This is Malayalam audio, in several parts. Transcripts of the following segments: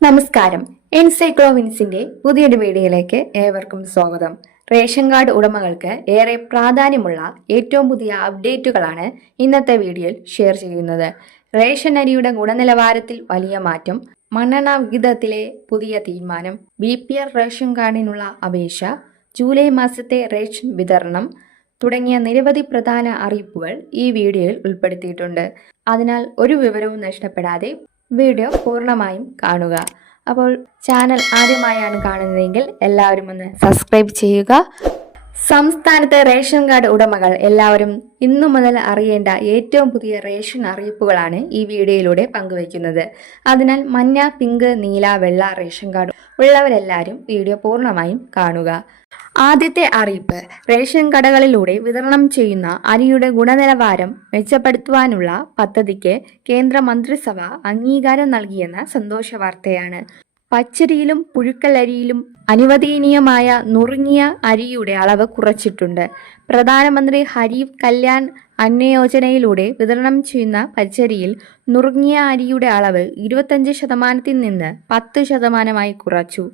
നമസ്കാരം. എൻസൈക്ലോവിൻസിന്റെ പുതിയൊരു വീഡിയോയിലേക്ക് ഏവർക്കും സ്വാഗതം. റേഷൻ കാർഡ് ഉടമകൾക്ക് ഏറെ പ്രാധാന്യമുള്ള ഏറ്റവും പുതിയ അപ്ഡേറ്റുകളാണ് ഇന്നത്തെ വീഡിയോയിൽ ഷെയർ ചെയ്യുന്നത്. റേഷൻ അരിയുടെ ഗുണനിലവാരത്തിൽ വലിയ മാറ്റം, മണ്ണെണ്ണ വിഹിതത്തിലെ പുതിയ തീരുമാനം, BPL റേഷൻ കാർഡിനുള്ള അപേക്ഷ, ജൂലൈ മാസത്തെ റേഷൻ വിതരണം തുടങ്ങിയ നിരവധി പ്രധാന അറിയിപ്പുകൾ ഈ വീഡിയോയിൽ ഉൾപ്പെടുത്തിയിട്ടുണ്ട്. അതിനാൽ ഒരു വിവരവും നഷ്ടപ്പെടാതെ വീഡിയോ പൂർണ്ണമായും കാണുക. അപ്പോൾ ചാനൽ ആദ്യമായാണ് കാണുന്നതെങ്കിൽ എല്ലാവരും ഒന്ന് സബ്സ്ക്രൈബ് ചെയ്യുക. സംസ്ഥാനത്തെ റേഷൻ കാർഡ് ഉടമകൾ എല്ലാവരും ഇന്നു മുതൽ അറിയേണ്ട ഏറ്റവും പുതിയ റേഷൻ അറിയിപ്പുകളാണ് ഈ വീഡിയോയിലൂടെ പങ്കുവയ്ക്കുന്നത്. അതിനാൽ മഞ്ഞ, പിങ്ക്, നീല, വെള്ള റേഷൻ കാർഡ് ഉള്ളവരെല്ലാവരും വീഡിയോ പൂർണ്ണമായും കാണുക. ആദ്യത്തെ അറിയിപ്പ്, റേഷൻ കടകളിലൂടെ വിതരണം ചെയ്യുന്ന അരിയുടെ ഗുണനിലവാരം മെച്ചപ്പെടുത്തുവാനുള്ള പദ്ധതിക്ക് കേന്ദ്ര മന്ത്രിസഭ അംഗീകാരം നൽകിയെന്ന സന്തോഷ വാർത്തയാണ്. പച്ചരിയിലും പുഴുക്കലരിയിലും അനുവദനീയമായ നുറുങ്ങിയ അരിയുടെ അളവ് കുറച്ചിട്ടുണ്ട്. പ്രധാനമന്ത്രി ഗരീബ് കല്യാൺ അന്ന യോജനയിലൂടെ വിതരണം ചെയ്യുന്ന പച്ചരിയിൽ നുറുങ്ങിയ അരിയുടെ അളവ് 25% നിന്ന് 10% കുറച്ചു.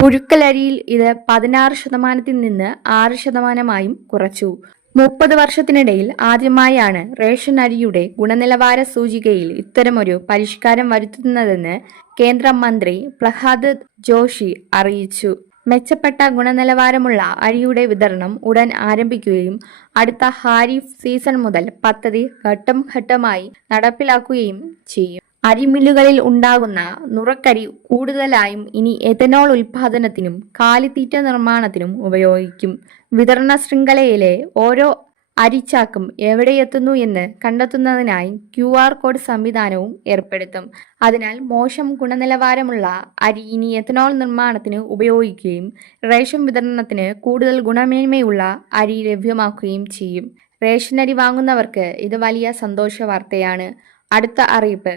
പുഴുക്കലരിയിൽ ഇത് 16% നിന്ന് 6% കുറച്ചു. 30 വർഷത്തിനിടയിൽ ആദ്യമായാണ് റേഷൻ അരിയുടെ ഗുണനിലവാര സൂചികയിൽ ഇത്തരമൊരു പരിഷ്കാരം വരുത്തുന്നതെന്ന് കേന്ദ്രമന്ത്രി പ്രഹ്ലാദ് ജോഷി അറിയിച്ചു. മെച്ചപ്പെട്ട ഗുണനിലവാരമുള്ള അരിയുടെ വിതരണം ഉടൻ ആരംഭിക്കുകയും അടുത്ത ഖാരിഫ് സീസൺ മുതൽ പദ്ധതി ഘട്ടം ഘട്ടമായി നടപ്പിലാക്കുകയും ചെയ്യും. അരിമില്ലുകളിൽ ഉണ്ടാകുന്ന നുറക്കരി കൂടുതലായും ഇനി എഥനോൾ ഉൽപാദനത്തിനും കാലിത്തീറ്റ നിർമ്മാണത്തിനും ഉപയോഗിക്കും. വിതരണ ശൃംഖലയിലെ ഓരോ അരിച്ചാക്കും എവിടെയെത്തുന്നു എന്ന് കണ്ടെത്തുന്നതിനായി QR കോഡ് സംവിധാനവും ഏർപ്പെടുത്തും. അതിനാൽ മോശം ഗുണനിലവാരമുള്ള അരി ഇനി എഥനോൾ നിർമ്മാണത്തിന് ഉപയോഗിക്കുകയും റേഷൻ വിതരണത്തിന് കൂടുതൽ ഗുണമേന്മയുള്ള അരി ലഭ്യമാക്കുകയും ചെയ്യും. റേഷൻ അരി വാങ്ങുന്നവർക്ക് ഇത് വലിയ സന്തോഷ വാർത്തയാണ്. അടുത്ത അറിയിപ്പ്,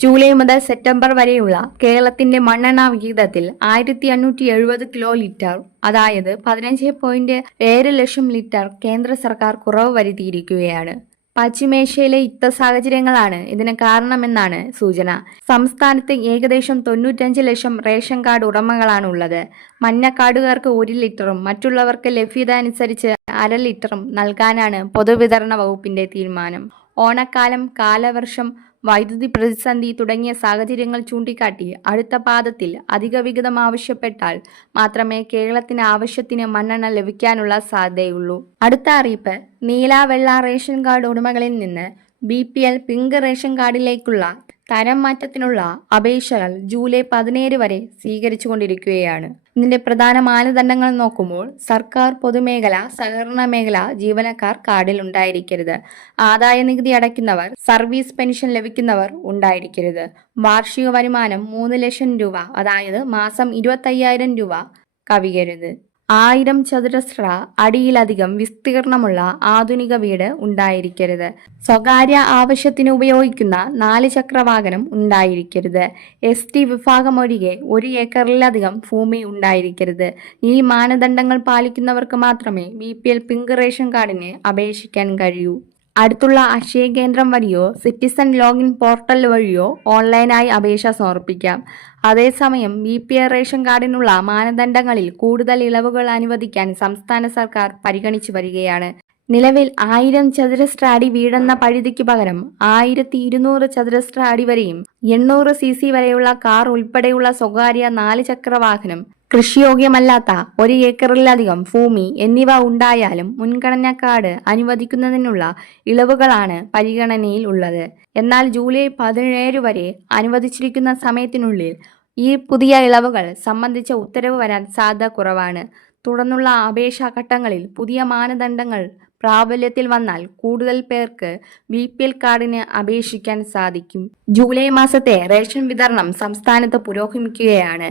ജൂലൈ മുതൽ സെപ്റ്റംബർ വരെയുള്ള കേരളത്തിന്റെ മണ്ണെണ്ണ വിഹിതത്തിൽ 1570 കിലോ ലിറ്റർ, അതായത് 15.7 ലക്ഷം ലിറ്റർ കേന്ദ്ര സർക്കാർ കുറവ് വരുത്തിയിരിക്കുകയാണ്. പശ്ചിമേഷ്യയിലെ യുദ്ധ സാഹചര്യങ്ങളാണ് ഇതിന് കാരണമെന്നാണ് സൂചന. സംസ്ഥാനത്ത് ഏകദേശം 95 ലക്ഷം റേഷൻ കാർഡ് ഉടമകളാണുള്ളത്. മഞ്ഞ കാർഡുകാർക്ക് 1 ലിറ്ററും മറ്റുള്ളവർക്ക് ലഭ്യത അനുസരിച്ച് 1/2 ലിറ്ററും നൽകാനാണ് പൊതുവിതരണ വകുപ്പിന്റെ തീരുമാനം. ഓണക്കാലം, കാലവർഷം, വൈദ്യുതി പ്രതിസന്ധി തുടങ്ങിയ സാഹചര്യങ്ങൾ ചൂണ്ടിക്കാട്ടി അടുത്ത പാദത്തിൽ അധിക വിഹിതം ആവശ്യപ്പെട്ടാൽ മാത്രമേ കേരളത്തിന് ആവശ്യത്തിന് മണ്ണെണ്ണ ലഭിക്കാനുള്ള സാധ്യതയുള്ളൂ. അടുത്ത അറിയിപ്പ്, നീല, വെള്ള റേഷൻ കാർഡ് ഉടമകളിൽ നിന്ന് BPL പിങ്ക് റേഷൻ കാർഡിലേക്കുള്ള തരം മാറ്റത്തിനുള്ള അപേക്ഷകൾ ജൂലൈ 17 വരെ സ്വീകരിച്ചുകൊണ്ടിരിക്കുകയാണ്. ഇതിന്റെ പ്രധാന മാനദണ്ഡങ്ങൾ നോക്കുമ്പോൾ, സർക്കാർ, പൊതുമേഖല, സഹകരണ മേഖല ജീവനക്കാർ കാർഡിൽ ഉണ്ടായിരിക്കരുത്. ആദായ നികുതി അടയ്ക്കുന്നവർ, സർവീസ് പെൻഷൻ ലഭിക്കുന്നവർ ഉണ്ടായിരിക്കരുത്. വാർഷിക വരുമാനം 3 ലക്ഷം രൂപ, അതായത് മാസം 25,000 രൂപ കവിയരുത്. 1000 ചതുരശ്ര അടിയിലധികം വിസ്തീർണമുള്ള ആധുനിക വീട് ഉണ്ടായിരിക്കരുത്. സ്വകാര്യ ആവശ്യത്തിന് ഉപയോഗിക്കുന്ന 4 ചക്ര വാഹനം ഉണ്ടായിരിക്കരുത്. ST വിഭാഗം ഒഴികെ 1 ഏക്കറിലധികം ഭൂമി ഉണ്ടായിരിക്കരുത്. ഈ മാനദണ്ഡങ്ങൾ പാലിക്കുന്നവർക്ക് മാത്രമേ BPL പിങ്ക് റേഷൻ കാർഡിന് അപേക്ഷിക്കാൻ കഴിയൂ. അടുത്തുള്ള അക്ഷയ കേന്ദ്രം വഴിയോ സിറ്റിസൺ ലോഗിൻ പോർട്ടൽ വഴിയോ ഓൺലൈനായി അപേക്ഷ സമർപ്പിക്കാം. അതേസമയം BPL റേഷൻ കാർഡിനുള്ള മാനദണ്ഡങ്ങളിൽ കൂടുതൽ ഇളവുകൾ അനുവദിക്കാൻ സംസ്ഥാന സർക്കാർ പരിഗണിച്ചു വരികയാണ്. നിലവിൽ 1000 ചതുരശ്ര അടി വീടെന്ന പരിധിക്ക് പകരം 1200 ചതുരശ്ര അടി വരെയും 800 cc വരെയുള്ള കാർ ഉൾപ്പെടെയുള്ള സ്വകാര്യ 4 ചക്ര വാഹനം, കൃഷിയോഗ്യമല്ലാത്ത 1 ഏക്കറിലധികം ഭൂമി എന്നിവ ഉണ്ടായാലും മുൻഗണനാ കാർഡ് അനുവദിക്കുന്നതിനുള്ള ഇളവുകളാണ് പരിഗണനയിൽ ഉള്ളത്. എന്നാൽ ജൂലൈ 17 വരെ അനുവദിച്ചിരിക്കുന്ന സമയത്തിനുള്ളിൽ ഈ പുതിയ ഇളവുകൾ സംബന്ധിച്ച ഉത്തരവ് വരാൻ സാധ്യത കുറവാണ്. തുടർന്നുള്ള അപേക്ഷാ ഘട്ടങ്ങളിൽ പുതിയ മാനദണ്ഡങ്ങൾ പ്രാബല്യത്തിൽ വന്നാൽ കൂടുതൽ പേർക്ക് BPL കാർഡിന് അപേക്ഷിക്കാൻ സാധിക്കും. ജൂലൈ മാസത്തെ റേഷൻ വിതരണം സംസ്ഥാനത്ത് പുരോഗമിക്കുകയാണ്.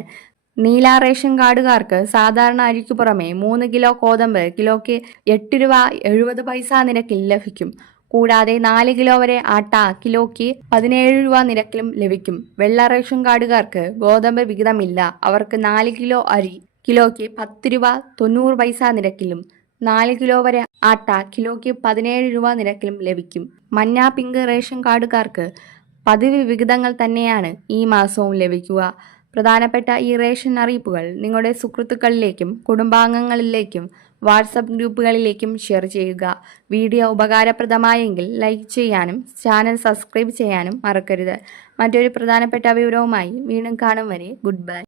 നീല റേഷൻ കാർഡുകാർക്ക് സാധാരണ അരിക്കു പുറമെ 3 കിലോ ഗോതമ്പ് കിലോയ്ക്ക് 8 രൂപ 70 പൈസ നിരക്കിൽ ലഭിക്കും. കൂടാതെ 4 കിലോ വരെ ആട്ട കിലോയ്ക്ക് 17 രൂപ നിരക്കിലും ലഭിക്കും. വെള്ള റേഷൻ കാർഡുകാർക്ക് ഗോതമ്പ് വിഹിതമില്ല. അവർക്ക് 4 കിലോ അരി കിലോയ്ക്ക് 10 രൂപ 90 പൈസ നിരക്കിലും 4 കിലോ വരെ ആട്ട കിലോയ്ക്ക് 17 രൂപ നിരക്കിലും ലഭിക്കും. മഞ്ഞ, പിങ്ക് റേഷൻ കാർഡുകാർക്ക് പതിവ് വിഹിതങ്ങൾ തന്നെയാണ് ഈ മാസവും ലഭിക്കുക. പ്രധാനപ്പെട്ട ഈ റേഷൻ അറിയിപ്പുകൾ നിങ്ങളുടെ സുഹൃത്തുക്കളിലേക്കും കുടുംബാംഗങ്ങളിലേക്കും വാട്സപ്പ് ഗ്രൂപ്പുകളിലേക്കും ഷെയർ ചെയ്യുക. വീഡിയോ ഉപകാരപ്രദമായെങ്കിൽ ലൈക്ക് ചെയ്യാനും ചാനൽ സബ്സ്ക്രൈബ് ചെയ്യാനും മറക്കരുത്. മറ്റൊരു പ്രധാനപ്പെട്ട വിവരവുമായി വീണ്ടും കാണും വരെ ഗുഡ് ബൈ.